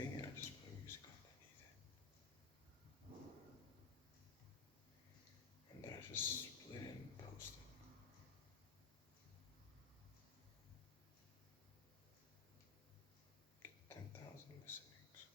thing and I just put music underneath it. And then I just split it and post it. Get 10,000 listenings.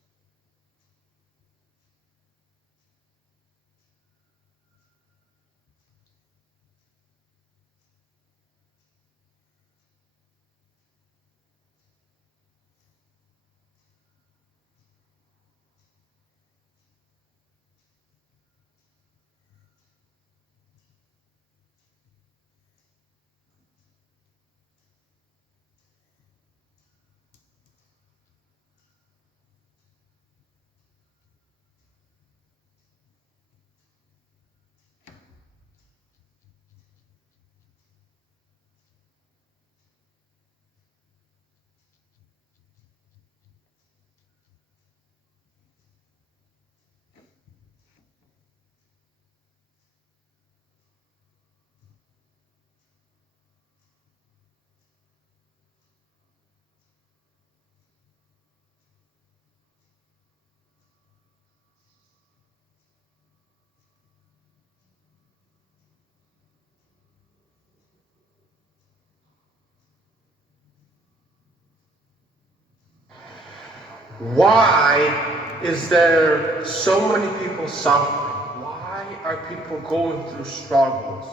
Why is there so many people suffering? Why are people going through struggles?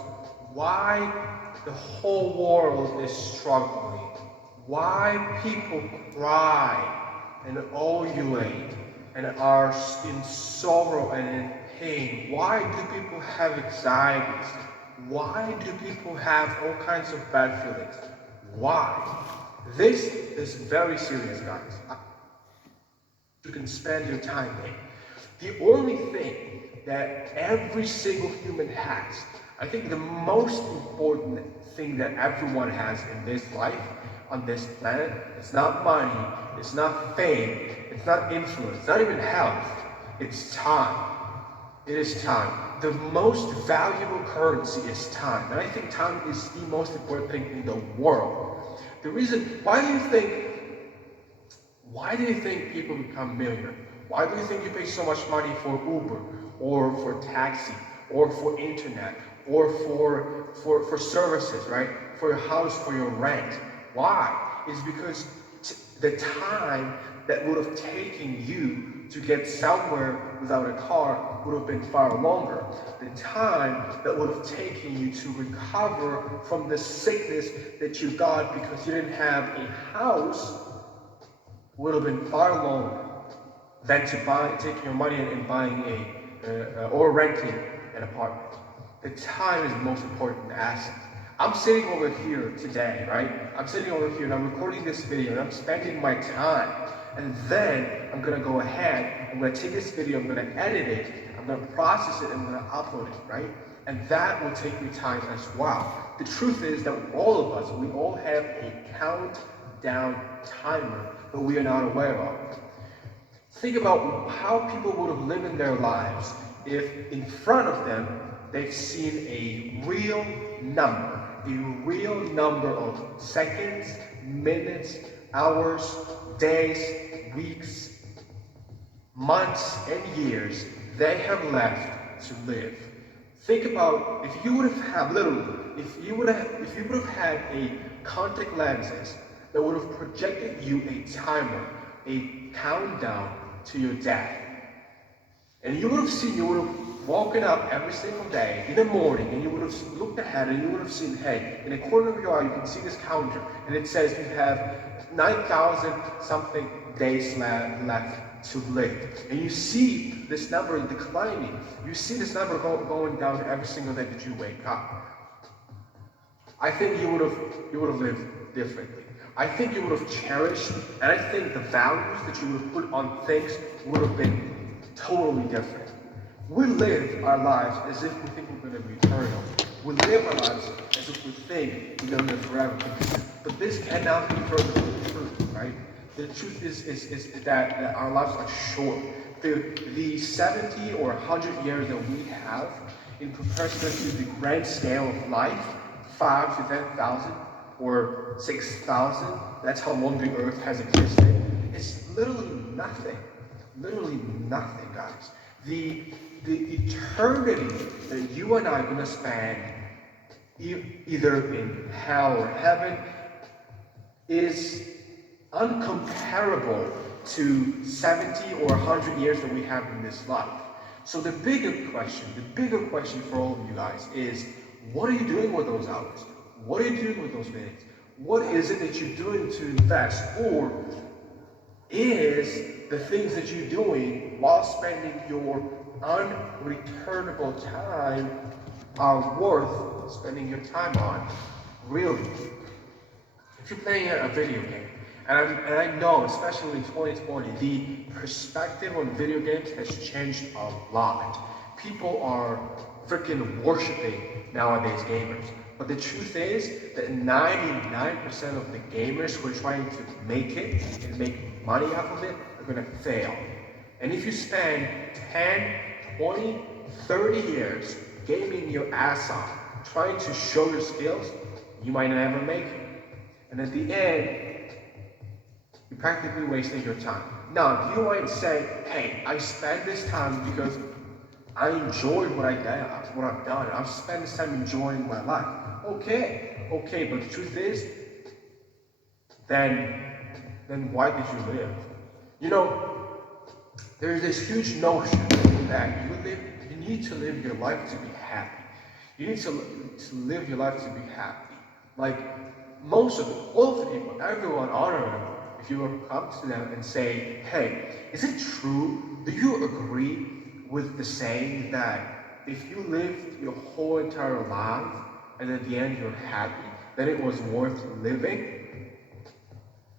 Why the whole world is struggling? Why people cry and ululate and are in sorrow and in pain? Why do people have anxieties? Why do people have all kinds of bad feelings? Why? This is very serious, guys. You can spend your time in. The only thing that every single human has, I think the most important thing that everyone has in this life, on this planet, it's not money, it's not fame, it's not influence, it's not even health, it's time. It is time. The most valuable currency is time. And I think time is the most important thing in the world. The reason, why do you think people become millionaires? Why do you think you pay so much money for Uber, or for taxi, or for internet, or for services, right? For your house, for your rent. Why? It's because the time that would have taken you to get somewhere without a car would have been far longer. The time that would have taken you to recover from the sickness that you got because you didn't have a house would have been far longer than taking your money and buying or renting an apartment. The time is the most important asset. I'm sitting over here today, right? I'm sitting over here and I'm recording this video and I'm spending my time. And then I'm gonna go ahead, I'm gonna take this video, I'm gonna edit it, I'm gonna process it, and I'm gonna upload it, right? And that will take me time as well. The truth is that all of us, we all have a countdown timer that we are not aware of. Think about how people would have lived in their lives if in front of them they've seen a real number of seconds, minutes, hours, days, weeks, months, and years they have left to live. Think about if you would have had if you would have had a contact lenses that would have projected you a timer, a countdown to your death. And you would have woken up every single day in the morning and you would have looked ahead and you would have seen, hey, in the corner of your eye you can see this counter and it says you have 9,000 something days left to live. And you see this number declining. You see this number going down every single day that you wake up. I think you would have lived differently. I think you would have cherished, and I think the values that you would have put on things would have been totally different. We live our lives as if we think we're going to be eternal. We live our lives as if we think we're going to live forever. But this cannot be further from the truth, right? The truth is that our lives are short. The 70 or 100 years that we have in comparison to the grand scale of life, 5 to 10,000 or 6,000, that's how long the earth has existed. It's literally nothing. Literally nothing, guys. The eternity that you and I are gonna spend either in hell or heaven is uncomparable to 70 or 100 years that we have in this life. So the bigger question for all of you guys is, what are you doing with those hours? What are you doing with those minutes? What is it that you're doing to invest? Or is the things that you're doing while spending your unreturnable time are worth spending your time on? Really? If you're playing a video game, and I know, especially in 2020, the perspective on video games has changed a lot. People are freaking worshiping nowadays gamers. But the truth is that 99% of the gamers who are trying to make it and make money off of it are gonna fail. And if you spend 10, 20, 30 years gaming your ass off, trying to show your skills, you might never make it. And at the end, you're practically wasting your time. Now, you might say, hey, I spent this time because I enjoyed what I've done. I've spent this time enjoying my life. Okay, but the truth is, then why did you live? You know, there's this huge notion that you need to live your life to be happy. You need to live your life to be happy. Like, all of the people, everyone on earth, if you were to come to them and say, hey, is it true? Do you agree with the saying that if you lived your whole entire life and at the end you're happy, then it was worth living?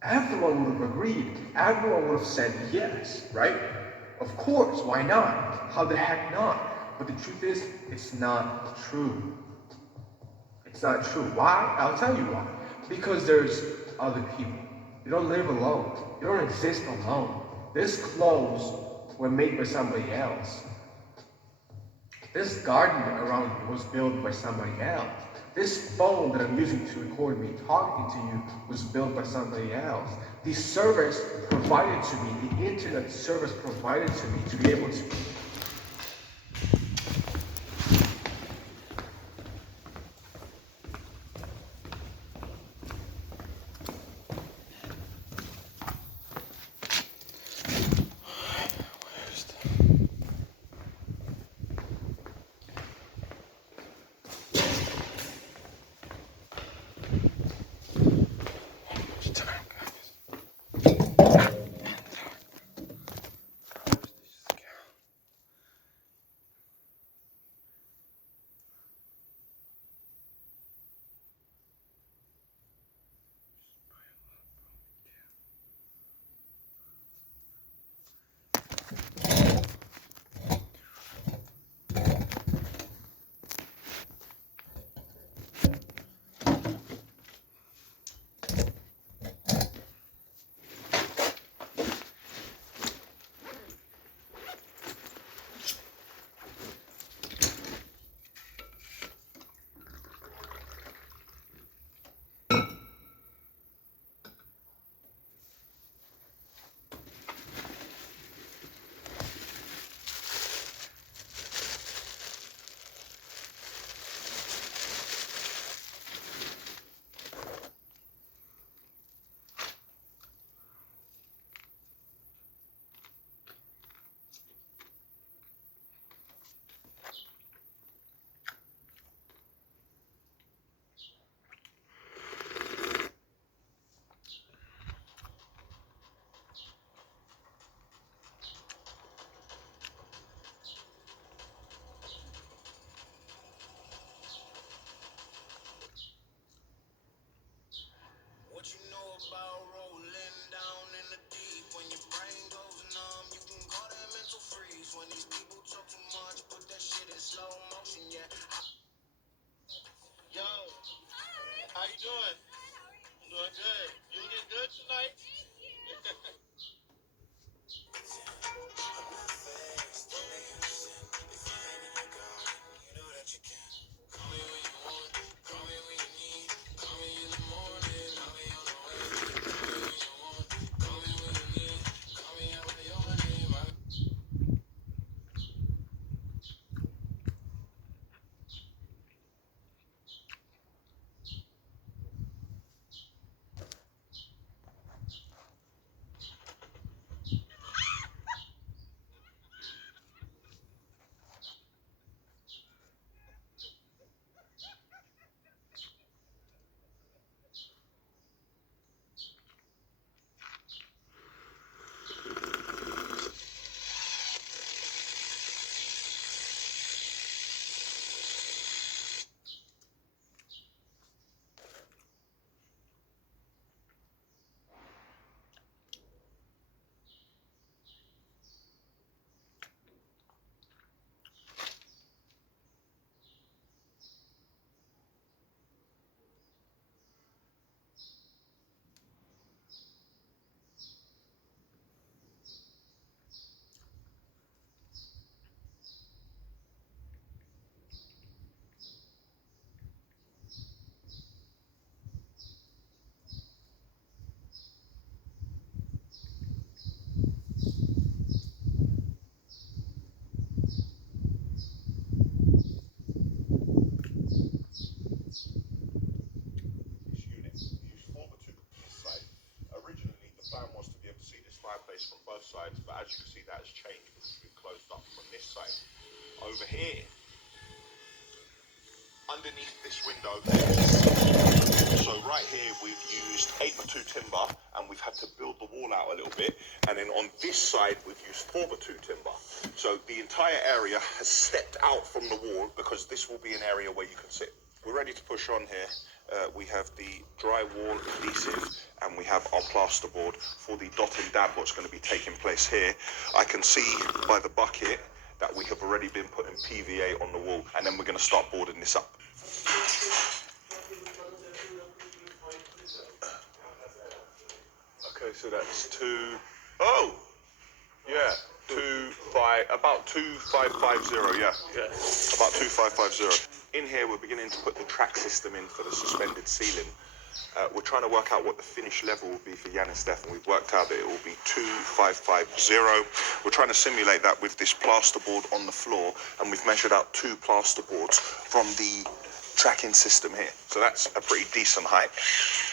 Everyone would have agreed. Everyone would have said yes, right? Of course, why not? How the heck not? But the truth is, it's not true. It's not true. Why? I'll tell you why. Because there's other people. You don't live alone. You don't exist alone. This clothes were made by somebody else. This garden around you was built by somebody else. This phone that I'm using to record me talking to you was built by somebody else. The service provided to me, the internet service provided to me to be able to sides, but as you can see, that has changed because we've closed up from this side. Over here, underneath this window, so right here we've used 8x2 timber and we've had to build the wall out a little bit, and then on this side we've used 4x2 timber. So the entire area has stepped out from the wall because this will be an area where you can sit. We're ready to push on here. We have the drywall adhesive and we have our plasterboard for the dot and dab what's going to be taking place here. I can see by the bucket that we have already been putting PVA on the wall, and then we're going to start boarding this up. Okay, so that's about 2550, yeah. About 2550. In here, we're beginning to put the track system in for the suspended ceiling. We're trying to work out what the finish level will be for Jan and Steph, and we've worked out that it will be 2550. We're trying to simulate that with this plasterboard on the floor, and we've measured out 2 plasterboards from the tracking system here. So that's a pretty decent height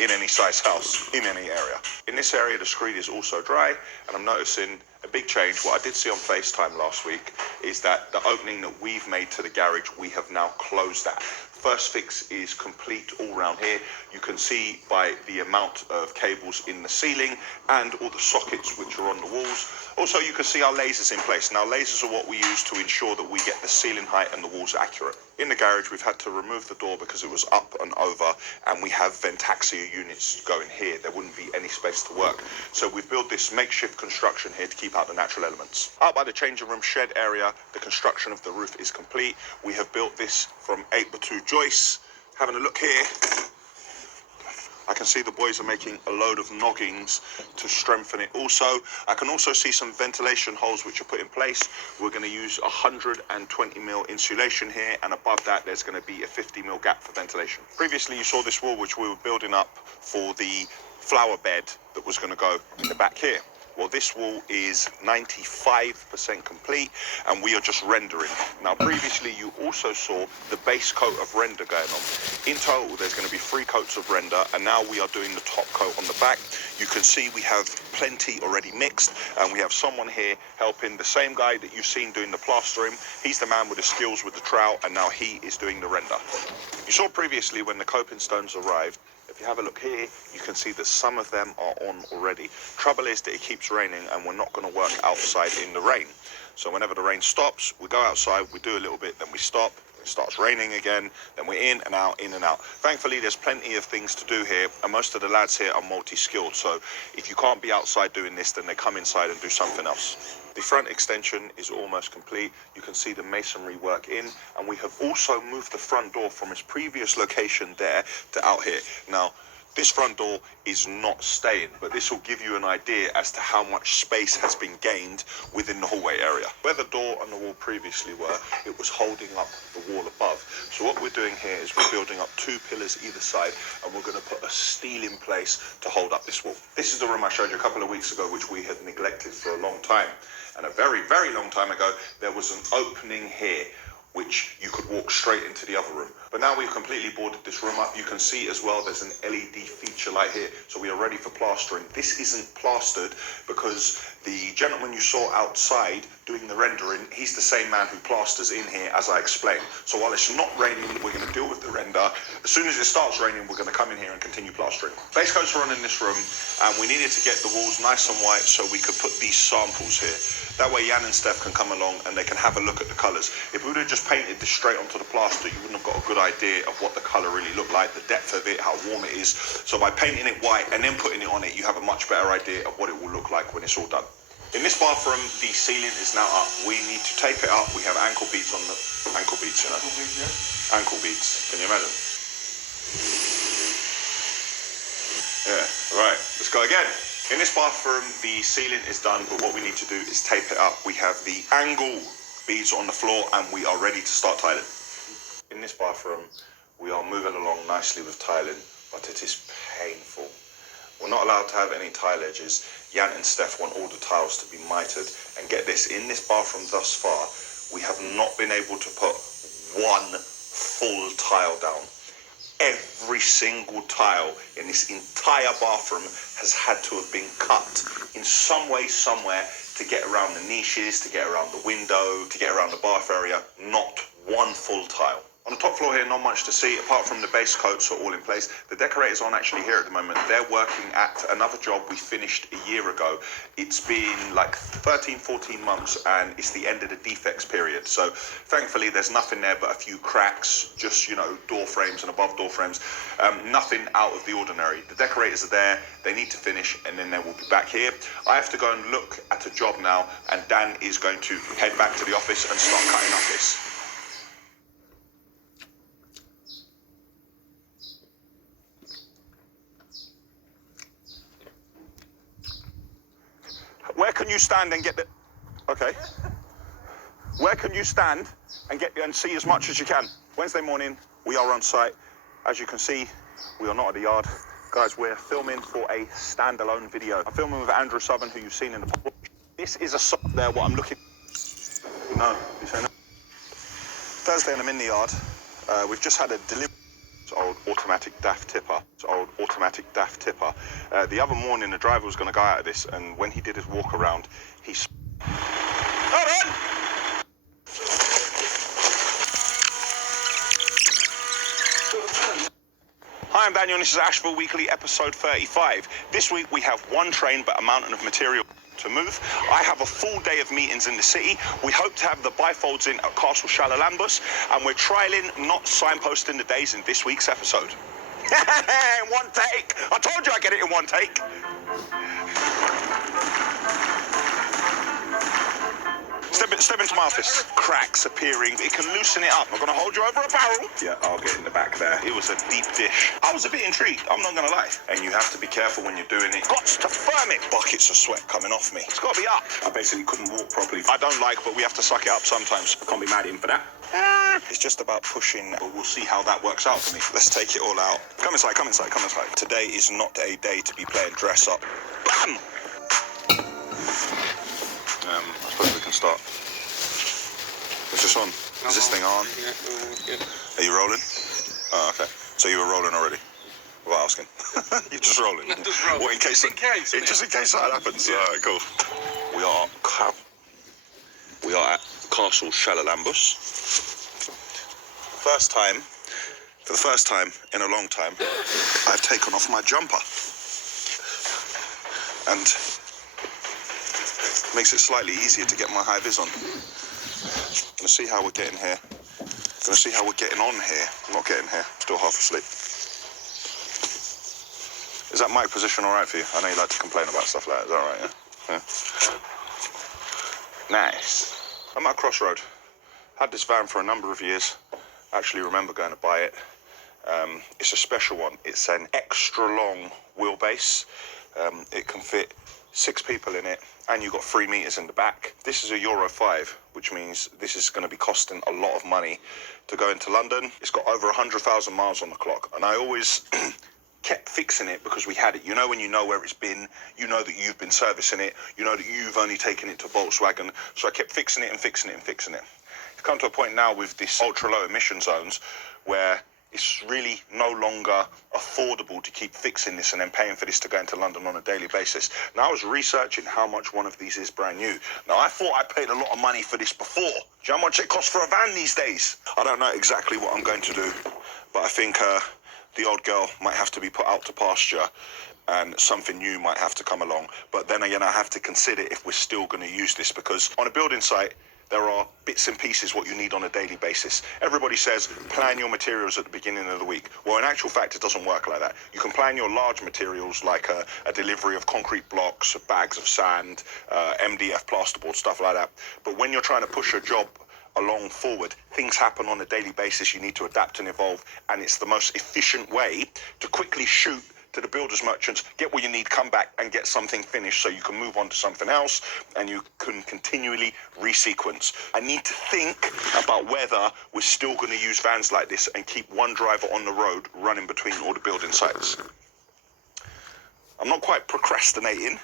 in any size house, in any area. In this area, the screed is also dry, and I'm noticing a big change. What I did see on FaceTime last week is that the opening that we've made to the garage, we have now closed that. First fix is complete all around here. You can see by the amount of cables in the ceiling and all the sockets which are on the walls. Also, you can see our lasers in place. Now, lasers are what we use to ensure that we get the ceiling height and the walls accurate. In the garage, we've had to remove the door because it was up and over, and we have Ventaxia units going here. There wouldn't be any space to work. So we've built this makeshift construction here to keep out the natural elements. Out by the changing room shed area, the construction of the roof is complete. We have built this from 8x2 joists. Having a look here, I can see the boys are making a load of noggings to strengthen it. Also, I can also see some ventilation holes which are put in place. We're going to use 120mm insulation here, and above that there's going to be a 50mm gap for ventilation. Previously you saw this wall which we were building up for the flower bed that was going to go in the back here. Well, this wall is 95% complete and we are just rendering. Now, previously you also saw the base coat of render going on. In total, there's going to be 3 coats of render, and now we are doing the top coat on the back. You can see we have plenty already mixed, and we have someone here helping, the same guy that you've seen doing the plastering. He's the man with the skills with the trowel, and now he is doing the render. You saw previously when the coping stones arrived. If you have a look here, you can see that some of them are on already. Trouble is that it keeps raining and we're not going to work outside in the rain. So whenever the rain stops, we go outside, we do a little bit, then we stop. It starts raining again, then we're in and out, in and out. Thankfully, there's plenty of things to do here, and most of the lads here are multi-skilled. So if you can't be outside doing this, then they come inside and do something else. The front extension is almost complete. You can see the masonry work in, and we have also moved the front door from its previous location there to out here. Now, this front door is not staying, but this will give you an idea as to how much space has been gained within the hallway area. Where the door and the wall previously were, it was holding up the wall above. So what we're doing here is we're building up 2 pillars either side, and we're going to put a steel in place to hold up this wall. This is the room I showed you a couple of weeks ago, which we had neglected for a long time. And a very, very long time ago, there was an opening here which you could walk straight into the other room. But now we've completely boarded this room up. You can see as well there's an LED feature light here, so we are ready for plastering. This isn't plastered because the gentleman you saw outside doing the rendering, he's the same man who plasters in here as I explained. So while it's not raining, we're going to deal with the render. As soon as it starts raining, we're going to come in here and continue plastering. Base coats are on in this room, and we needed to get the walls nice and white so we could put these samples here. That way Jan and Steph can come along and they can have a look at the colours. If we would have just painted this straight onto the plaster, you wouldn't have got a good idea of what the colour really looked like, the depth of it, how warm it is. So by painting it white and then putting it on it, you have a much better idea of what it will look like when it's all done. In this bathroom, the ceiling is now up. We need to tape it up. We have ankle beads on the... Ankle beads, you know? Ankle beads, yeah? Ankle beads. Can you imagine? Yeah, right. Let's go again. In this bathroom, the ceiling is done, but what we need to do is tape it up. We have the angle beads on the floor, and we are ready to start tiling. In this bathroom, we are moving along nicely with tiling, but it is painful. We're not allowed to have any tile edges. Jan and Steph want all the tiles to be mitered. And get this, in this bathroom thus far, we have not been able to put one full tile down. Every single tile in this entire bathroom has had to have been cut in some way, somewhere, to get around the niches, to get around the window, to get around the bath area. Not one full tile. On the top floor here, not much to see, apart from the base coats are all in place. The decorators aren't actually here at the moment. They're working at another job we finished a year ago. It's been like 13, 14 months, and it's the end of the defects period. So thankfully, there's nothing there but a few cracks, just, you know, door frames and above door frames. Nothing out of the ordinary. The decorators are there. They need to finish, and then they will be back here. I have to go and look at a job now, and Dan is going to head back to the office and start cutting up this. Where can you stand and get the... Okay. Where can you stand and see as much as you can? Wednesday morning, we are on site. As you can see, we are not at the yard. Guys, we're filming for a standalone video. I'm filming with Andrew Southern, who you've seen in the... This is a site there, what I'm looking... No, you say no? Thursday, and I'm in the yard. We've just had a delivery. Old automatic DAF tipper. The other morning, the driver was going to go out of this, and when he did his walk around, he... Hold on! Hi, I'm Daniel, and this is Asheville Weekly, episode 35. This week, we have one train, but a mountain of material to move. I have a full day of meetings in the city. We hope to have the bifolds in at Castle Shalalambus, and we're trialing not signposting the days in this week's episode. In one take. I told you I'd get it in one take. Step into my office. Cracks appearing. It can loosen it up. I'm going to hold you over a barrel. Yeah, I'll get in the back there. It was a deep dish. I was a bit intrigued. I'm not going to lie. And you have to be careful when you're doing it. Got to firm it. Buckets of sweat coming off me. It's got to be up. I basically couldn't walk properly. I don't like, but we have to suck it up sometimes. I can't be mad at him for that. It's just about pushing, but we'll see how that works out for me. Let's take it all out. Come inside, come inside, come inside. Today is not a day to be playing dress up. Bam! I suppose we can start. What's this on? Is this thing on? Yeah. Are you rolling? Oh, okay. So you were rolling already? Without asking. You're just rolling. Just rolling. What, just in case that happens. Yeah. All right, cool. We are at Castle Shalalambus. For the first time in a long time, I've taken off my jumper. And makes it slightly easier to get my high vis on. Gonna see how we're getting here. Gonna see how we're getting on here. I'm not getting here. Still half asleep. Is that mic position all right for you? I know you like to complain about stuff like that. Is that all right? Yeah. Nice. I'm at a crossroad. Had this van for a number of years. I actually remember going to buy it. It's a special one. It's an extra long wheelbase. It can fit 6 people in it, and you've got 3 meters in the back. This is a Euro 5, which means this is going to be costing a lot of money to go into London. It's got over 100,000 miles on the clock, and I always kept fixing it because we had it. You know, when you know where it's been, you know that you've been servicing it, you know that you've only taken it to Volkswagen. So I kept fixing it and fixing it and fixing it. It's come to a point now with this ultra low emission zones where it's really no longer affordable to keep fixing this and then paying for this to go into London on a daily basis. Now, I was researching how much one of these is brand new. Now, I thought I paid a lot of money for this before. Do you know how much it costs for a van these days? I don't know exactly what I'm going to do, but I think the old girl might have to be put out to pasture and something new might have to come along. But then again, I have to consider if we're still going to use this, because on a building site, there are bits and pieces what you need on a daily basis. Everybody says plan your materials at the beginning of the week. Well, in actual fact, it doesn't work like that. You can plan your large materials like a delivery of concrete blocks, bags of sand, MDF plasterboard, stuff like that. But when you're trying to push a job along forward, things happen on a daily basis. You need to adapt and evolve, and it's the most efficient way to quickly shoot to the builders merchants, get what you need, come back and get something finished so you can move on to something else and you can continually resequence. I need to think about whether we're still going to use vans like this and keep one driver on the road running between all the building sites. I'm not quite procrastinating,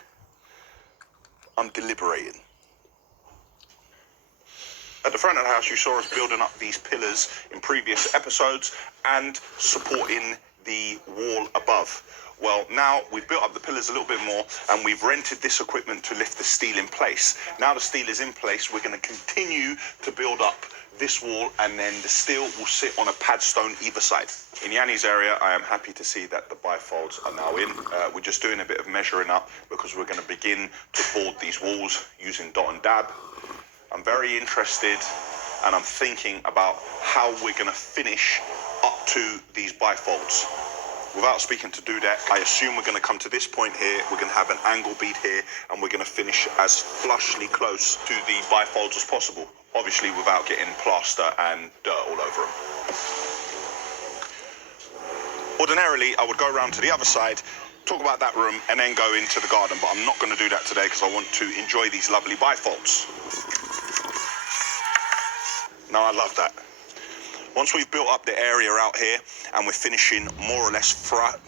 I'm deliberating. At the front of the house, you saw us building up these pillars in previous episodes and supporting the wall above. Well, now we've built up the pillars a little bit more and we've rented this equipment to lift the steel in place. Now the steel is in place, we're going to continue to build up this wall, and then the steel will sit on a pad stone either side. In Yanni's area, I am happy to see that the bifolds are now in. We're just doing a bit of measuring up because we're going to begin to board these walls using dot and dab. I'm very interested and I'm thinking about how we're going to finish up to these bifolds. Without speaking to Dudek, I assume we're going to come to this point here, we're going to have an angle bead here, and we're going to finish as flushly close to the bifolds as possible. Obviously without getting plaster and dirt all over them. Ordinarily, I would go around to the other side, talk about that room, and then go into the garden, but I'm not going to do that today because I want to enjoy these lovely bifolds. Now, I love that. Once we've built up the area out here and we're finishing more or less flushed.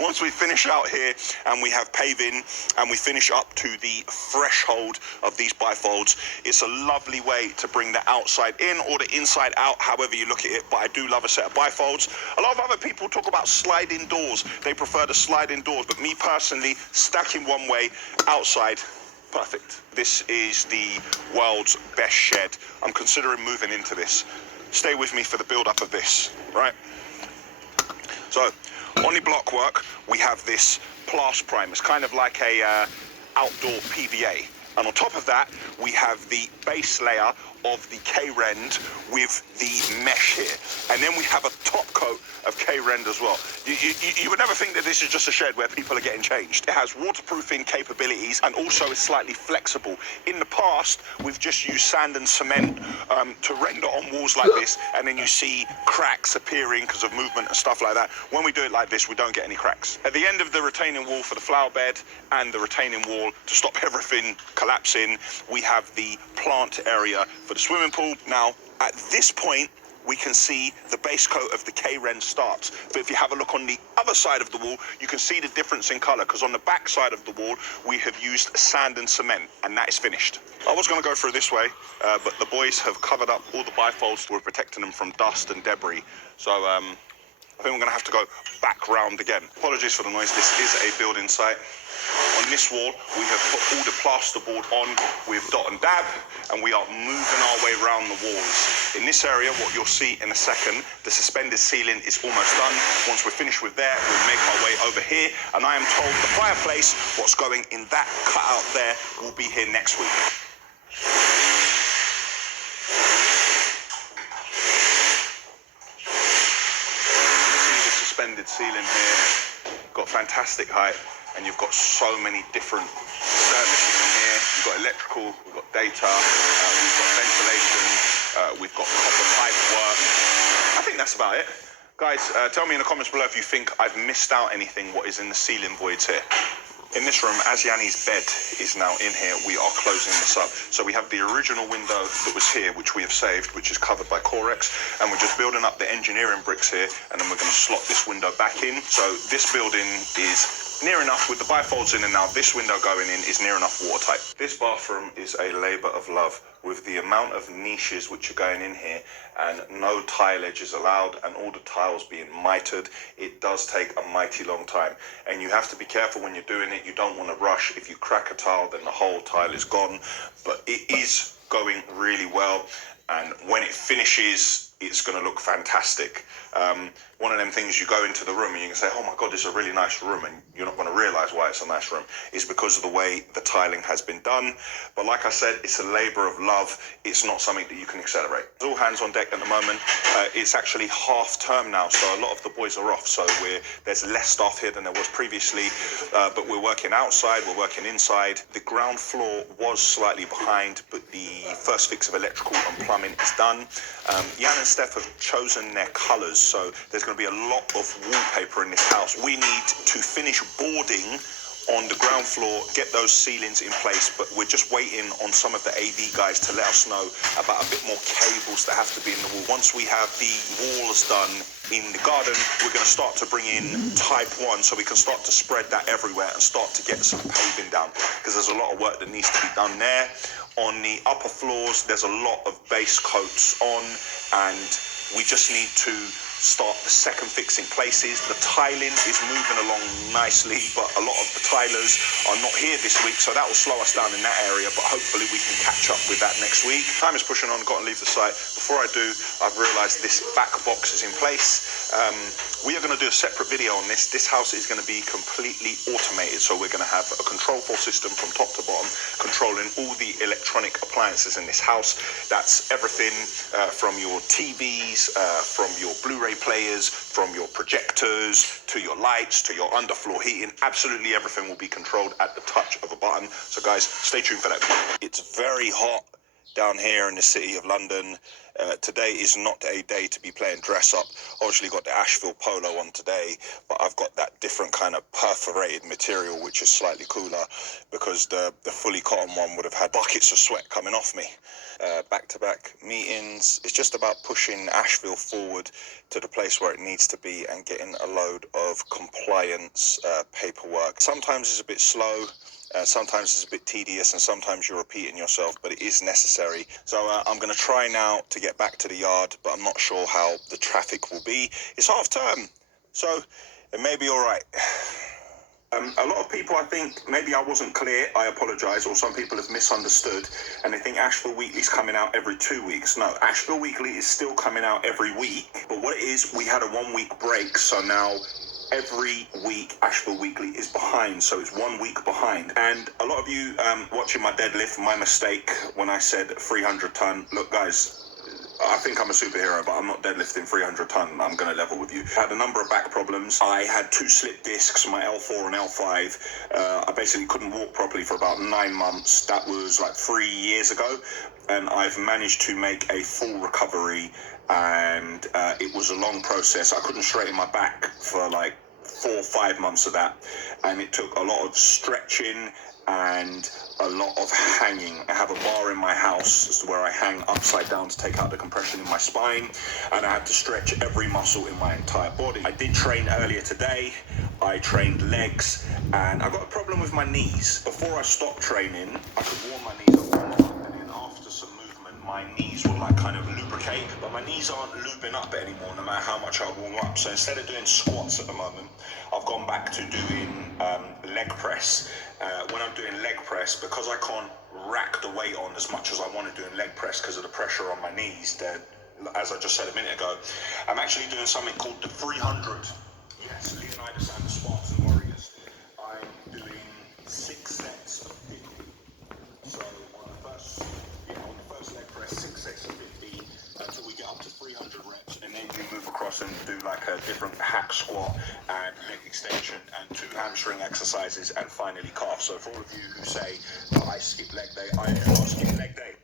Once we finish out here and we have paving and we finish up to the threshold of these bifolds, it's a lovely way to bring the outside in or the inside out, however you look at it. But I do love a set of bifolds. A lot of other people talk about sliding doors. They prefer the sliding doors, but me personally, stacking one way, outside, perfect. This is the world's best shed. I'm considering moving into this. Stay with me for the build-up of this, right? So, on the block work, we have this plast prime. It's kind of like a outdoor PVA. And on top of that, we have the base layer of the K-Rend with the mesh here. And then we have a top coat of K-Rend as well. You would never think that this is just a shed where people are getting changed. It has waterproofing capabilities and also is slightly flexible. In the past, we've just used sand and cement to render on walls like this, and then you see cracks appearing because of movement and stuff like that. When we do it like this, we don't get any cracks. At the end of the retaining wall for the flower bed and the retaining wall to stop everything collapsing, we have the plant area for the swimming pool. Now, at this point, we can see the base coat of the K-Rend starts. But if you have a look on the other side of the wall, you can see the difference in color, because on the back side of the wall, we have used sand and cement, and that is finished. I was gonna go through this way, but the boys have covered up all the bifolds. We're protecting them from dust and debris. So I think we're gonna have to go back round again. Apologies for the noise, this is a building site. On this wall, we have put all the plasterboard on with dot and dab, and we are moving our way around the walls. In this area, what you'll see in a second, the suspended ceiling is almost done. Once we're finished with there, we'll make our way over here, and I am told the fireplace, what's going in that cutout there, will be here next week. You can see the suspended ceiling here, got fantastic height. And you've got so many different services in here. You've got electrical, we've got data, we've got ventilation, we've got copper pipe work. I think that's about it. Guys, tell me in the comments below if you think I've missed out anything what is in the ceiling voids here. In this room, as Yanni's bed is now in here, we are closing this up. So we have the original window that was here, which we have saved, which is covered by Corex, and we're just building up the engineering bricks here, and then we're going to slot this window back in. So this building is near enough with the bifolds in, and now this window going in is near enough watertight. This bathroom is a labour of love. With the amount of niches which are going in here and no tile edges allowed and all the tiles being mitered, it does take a mighty long time. And you have to be careful when you're doing it. You don't want to rush. If you crack a tile, then the whole tile is gone. But it is going really well. And when it finishes, it's going to look fantastic. One of them things, you go into the room and you can say, oh my God, this is a really nice room, and you're not going to realize why it's a nice room. It's because of the way the tiling has been done. But like I said, it's a labor of love. It's not something that you can accelerate. It's all hands on deck at the moment. It's actually half term now, so a lot of the boys are off. So there's less staff here than there was previously, but we're working outside, we're working inside. The ground floor was slightly behind, but the first fix of electrical and plumbing is done. Jan and Steph have chosen their colors, so there's going to be a lot of wallpaper in this house. We need to finish boarding on the ground floor, get those ceilings in place, but we're just waiting on some of the AV guys to let us know about a bit more cables that have to be in the wall. Once we have the walls done in the garden, we're going to start to bring in type 1 so we can start to spread that everywhere and start to get some paving down, because there's a lot of work that needs to be done there. On the upper floors, there's a lot of base coats on, and we just need to start the second fix in places. The tiling is moving along nicely, but a lot of the tilers are not here this week, so that will slow us down in that area, but hopefully we can catch up with that next week. Time is pushing on, got to leave the site. Before I do, I've realized this back box is in place. We are going to do a separate video on this. This house is going to be completely automated, so we're going to have a control for system from top to bottom, controlling all the electronic appliances in this house. That's everything from your TVs, from your Blu-ray players, from your projectors, to your lights, to your underfloor heating. Absolutely everything will be controlled at the touch of a button. So guys, stay tuned for that video. It's very hot down here in the city of London. Today is not a day to be playing dress up. Obviously got the Asheville polo on today, but I've got that different kind of perforated material which is slightly cooler, because the fully cotton one would have had buckets of sweat coming off me. Back-to-back meetings. It's just about pushing Asheville forward to the place where it needs to be and getting a load of compliance paperwork. Sometimes it's a bit slow. Sometimes it's a bit tedious, and sometimes you're repeating yourself, but it is necessary. So I'm going to try now to get back to the yard, but I'm not sure how the traffic will be. It's half term, so it may be all right. A lot of people, I think, maybe I wasn't clear, I apologise, or some people have misunderstood, and they think Asheville Weekly's coming out every 2 weeks. No, Asheville Weekly is still coming out every week, but what it is, we had a 1 week break, so now every week Asheville Weekly is behind, so it's 1 week behind. And a lot of you watching my deadlift, my mistake when I said 300 ton. Look guys, I think I'm a superhero, but I'm not deadlifting 300 ton. I'm going to level with you. I had a number of back problems. I had 2 slip discs, my L4 and L5. I basically couldn't walk properly for about 9 months. That was like 3 years ago, and I've managed to make a full recovery, and it was a long process. I couldn't straighten my back for like 4 or 5 months of that, and it took a lot of stretching and a lot of hanging. I have a bar in my house where I hang upside down to take out the compression in my spine, and I had to stretch every muscle in my entire body. I did train earlier today. I trained legs, and I got a problem with my knees. Before I stopped training, I could warm my knees up, and then after some movement, my knees would like kind of lubricate, but my knees aren't lubing up anymore no matter how much I warm up. So instead of doing squats at the moment, I've gone back to doing leg press. When I'm doing leg press, because I can't rack the weight on as much as I want to do in leg press because of the pressure on my knees, as I just said a minute ago, I'm actually doing something called the 300. Yes, Leonidas and the Spartan Warriors. I'm doing 6 sets of 50. So on the first leg press, 6 sets of 50 until we get up to 300 reps, and then you move across and do like a different hack squat and leg extension and 2 hamstring exercises, and finally calf. So for all of you who say, oh, I skip leg day, I do not skip leg day.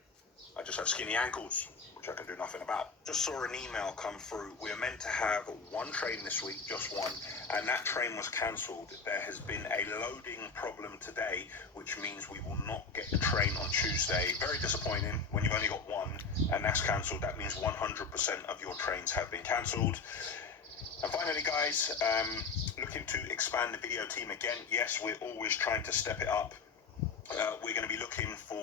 I just have skinny ankles, which I can do nothing about. Just saw an email come through. We're meant to have 1 train this week, just 1, and that train was cancelled. There has been a loading problem today, which means we will not get the train on Tuesday. Very disappointing when you've only got 1 and that's cancelled. That means 100% of your trains have been cancelled. And finally guys, looking to expand the video team again. Yes, we're always trying to step it up. We're going to be looking for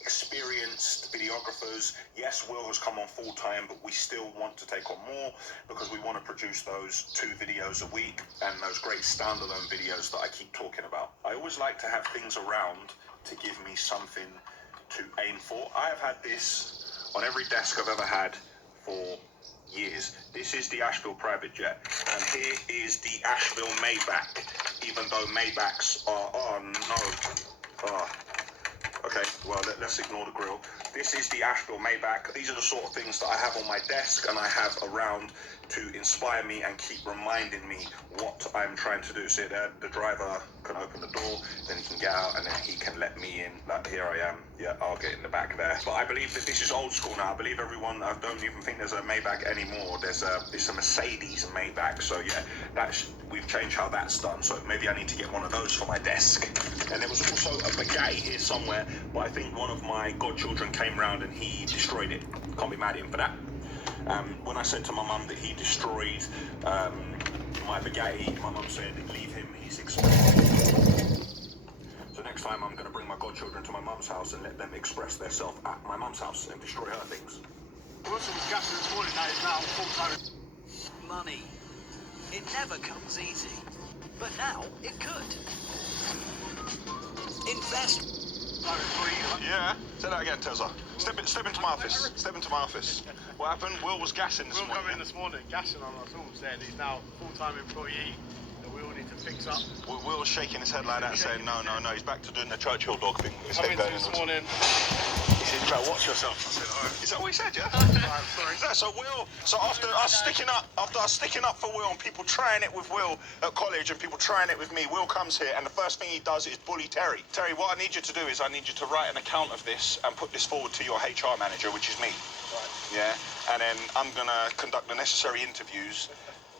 experienced videographers. Yes, Will has come on full time, but we still want to take on more because we want to produce those 2 videos a week and those great standalone videos that I keep talking about. I always like to have things around to give me something to aim for. I have had this on every desk I've ever had for years. This is the Asheville private jet, and here is the Asheville Maybach, even though Maybachs are, okay, well, let's ignore the grill. This is the Asheville Maybach. These are the sort of things that I have on my desk and I have around to inspire me and keep reminding me what I'm trying to do. See there, the driver can open the door, then he can get out, and then he can let me in. Like, here I am. Yeah, I'll get in the back there. But I believe that this is old school now. I believe everyone, I don't even think there's a Maybach anymore. It's a Mercedes Maybach. So yeah, we've changed how that's done. So maybe I need to get one of those for my desk. And there was also a Bugatti here somewhere, but I think one of my godchildren came round and he destroyed it. Can't be mad at him for that. When I said to my mum that he destroyed my Bugatti, my mum said, leave him, he's expensive. So next time I'm going to bring my godchildren to my mum's house and let them express themselves at my mum's house and destroy her things. Wilson was gassing this morning, that is now full-time. Money. It never comes easy. But now it could. Invest. Yeah? Say that again, Tezza. Step into my office. Step into my office. What happened? Will was gassing this morning. Will come in this morning, gassing on us all, saying he's now a full-time employee, that we all need to fix up. Will was shaking his head like that, saying, no, he's back to doing the Churchill dog thing. His Come head into going this inwards. morning, he said, you better watch yourself. I said, alright. Is that what he said, yeah? Alright, sorry. Yeah, so after us sticking up for Will and people trying it with Will at college and people trying it with me, Will comes here and the first thing he does is bully Terry. Terry, what I need you to do is I need you to write an account of this and put this forward to your HR manager, which is me. Right. Yeah, and then I'm gonna conduct the necessary interviews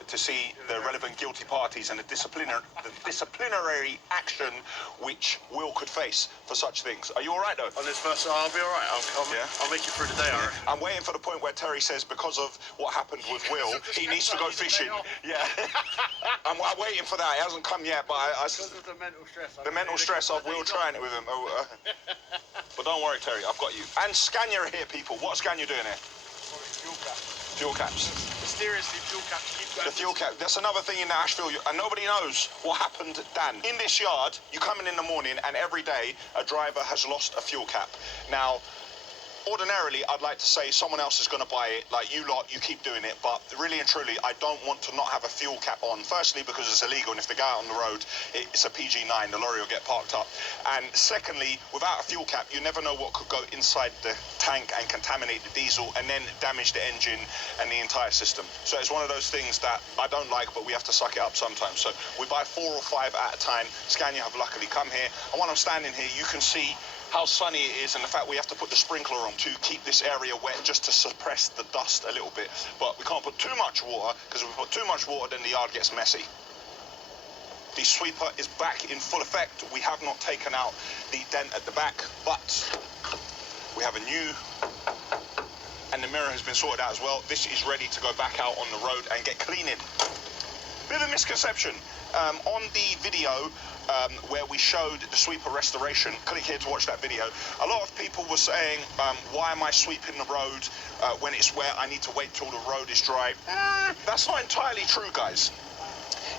to see the relevant guilty parties and the disciplinary action which Will could face for such things. Are you all right, though? On this first, I'll be alright. I'll make it through the day, alright? I'm waiting for the point where Terry says because of what happened with Will, he needs to go fishing. Yeah. I'm waiting for that. It hasn't come yet, but Because of the mental stress. the mental stress of Will trying it with him. But don't worry, Terry, I've got you. And Scania are here, people. What's Scania doing here? Fuel cap. Fuel caps. Mysteriously, fuel cap keep going. The fuel cap. That's another thing in Asheville, and nobody knows what happened, Dan. In this yard, you come in the morning, and every day a driver has lost a fuel cap. Now, ordinarily, I'd like to say someone else is going to buy it, like you lot, you keep doing it, but really and truly, I don't want to not have a fuel cap on. Firstly, because it's illegal, and if they go out on the road, it's a PG9, the lorry will get parked up. And secondly, without a fuel cap, you never know what could go inside the tank and contaminate the diesel, and then damage the engine and the entire system. So it's one of those things that I don't like, but we have to suck it up sometimes. So we buy 4 or 5 at a time. Scania have luckily come here, and when I'm standing here, you can see how sunny it is and the fact we have to put the sprinkler on to keep this area wet just to suppress the dust a little bit. But we can't put too much water, because if we put too much water then the yard gets messy. The sweeper is back in full effect. We have not taken out the dent at the back, but we have a new, and the mirror has been sorted out as well. This is ready to go back out on the road and get cleaned. Bit of a misconception. On the video where we showed the sweeper restoration, click here to watch that video, a lot of people were saying, why am I sweeping the road when it's wet? I need to wait till the road is dry. That's not entirely true, guys.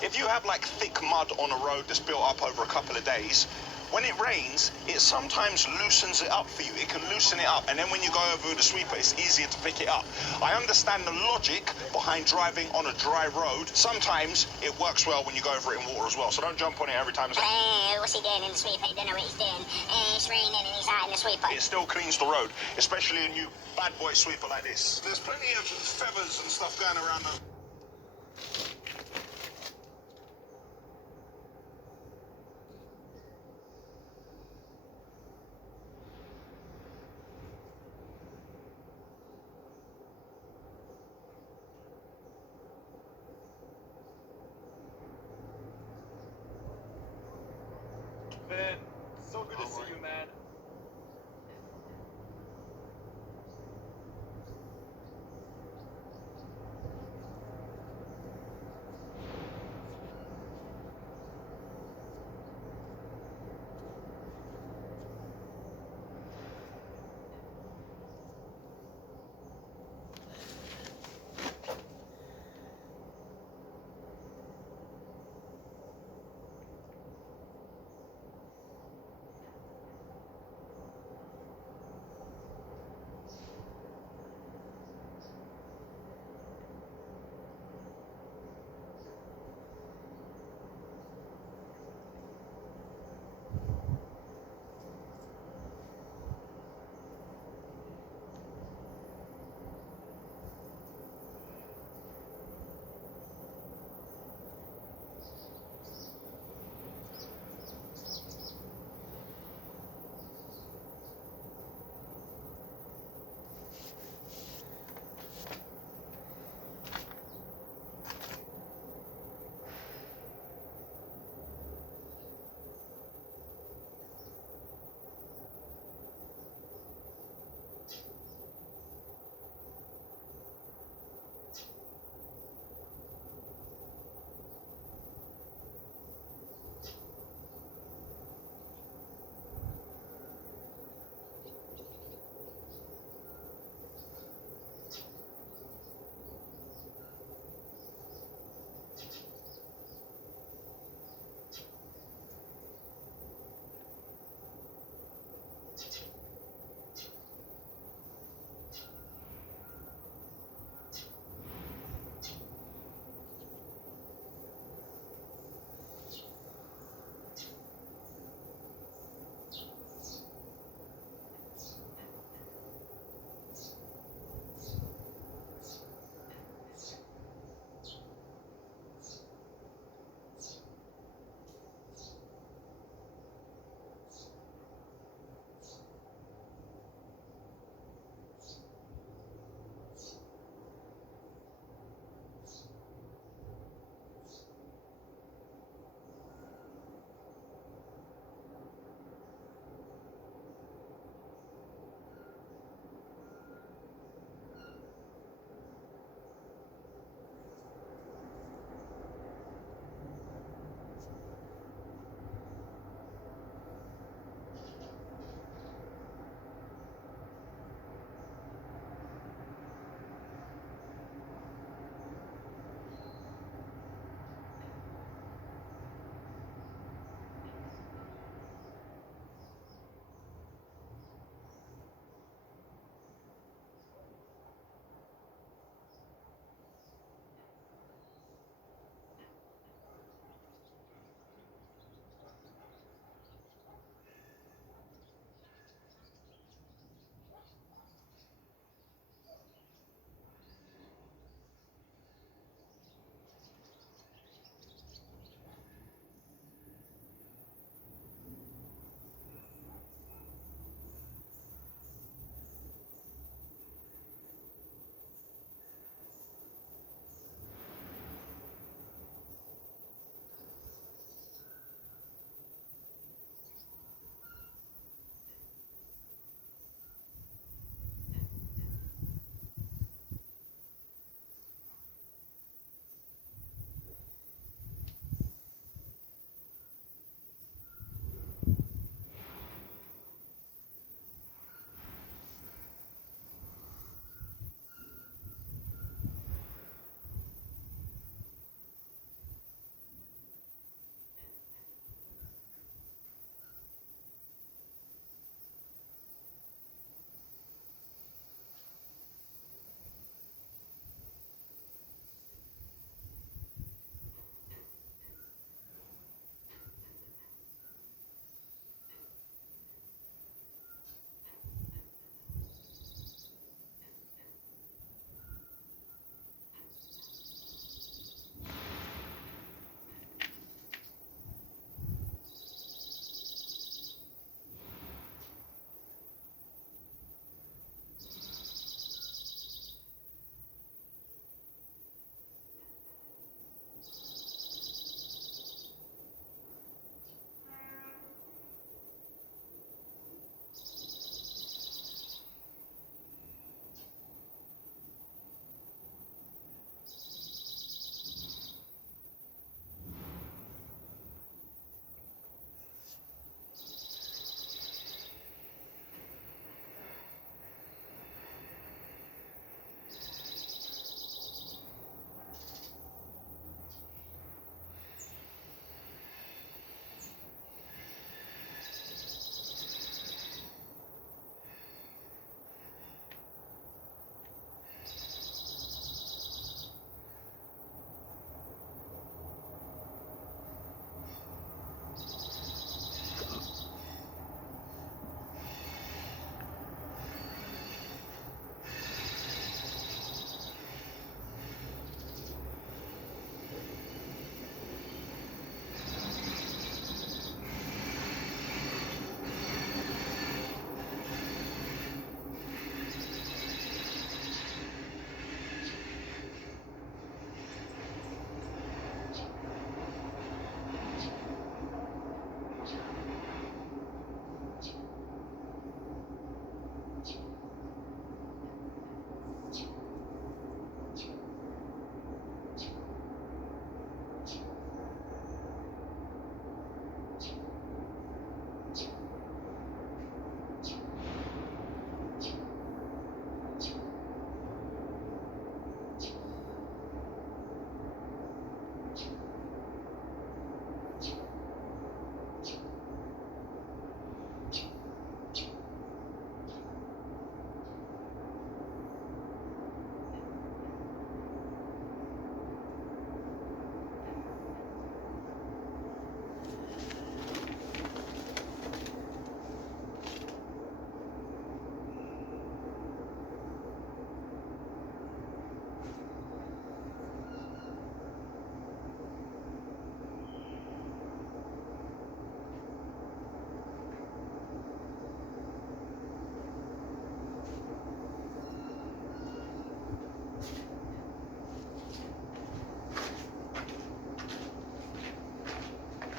If you have like thick mud on a road that's built up over a couple of days, when it rains, it sometimes loosens it up for you. It can loosen it up, and then when you go over the sweeper, it's easier to pick it up. I understand the logic behind driving on a dry road. Sometimes it works well when you go over it in water as well, so don't jump on it every time. What's he doing in the sweeper? He don't know what he's doing. It's raining and he's out in the sweeper. It still cleans the road, especially a new bad boy sweeper like this. There's plenty of feathers and stuff going around the... Man, so good to see you, man.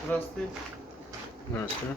Здравствуйте. Здравствуйте.